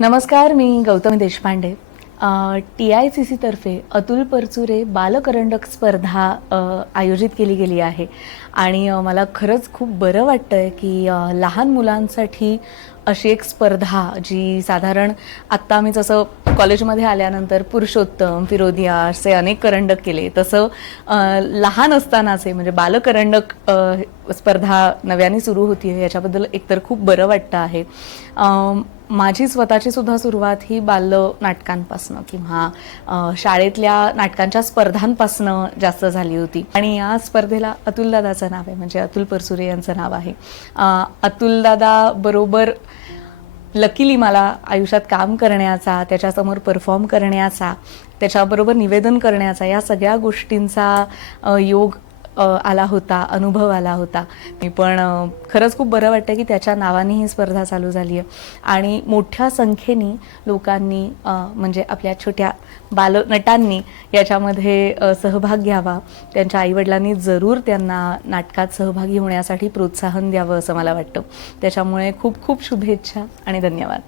नमस्कार, मी गौतमी देशपांडे. TICC तर्फे अतुल परचुरे बालकरंडक स्पर्धा आयोजित केली गेली आहे आणि मला खरंच खूप बरं वाटतंय की लहान मुलांसाठी अशी एक स्पर्धा जी साधारण आत्ता आम्ही जसं कॉलेजमध्ये आल्यानंतर पुरुषोत्तम, फिरोदिया असे अनेक करंडक केले, तसं लहान असतानाचे म्हणजे बालकरंडक स्पर्धा नव्याने सुरू होती याच्याबद्दल एकतर खूप बरं वाटतं आहे. माझी स्वतःची सुद्धा सुरुवात ही बाल नाटकांपासनं किंवा शाळेतल्या नाटकांच्या स्पर्धांपासनं जास्त झाली होती आणि या स्पर्धेला अतुल दादाचं नाव आहे, म्हणजे अतुल परचुरे यांचं नाव आहे. अतुल दादा बरोबर लकीली मला आयुष्यात काम करण्याचा, त्याच्यासमोर परफॉर्म करण्याचा, त्याच्याबरोबर निवेदन करण्याचा या सगळ्या गोष्टींचा योग आला होता, अनुभव आला होता. मी पण खरंच खूप बरं वाटतं की त्याच्या नावाने ही स्पर्धा चालू झाली आहे आणि मोठ्या संख्येने लोकांनी म्हणजे आपल्या छोट्या बालनटांनी याच्यामध्ये सहभाग घ्यावा. त्यांच्या आईवडिलांनी जरूर त्यांना नाटकात सहभागी होण्यासाठी प्रोत्साहन द्यावं असं मला वाटतं. त्याच्यामुळे खूप खूप शुभेच्छा आणि धन्यवाद.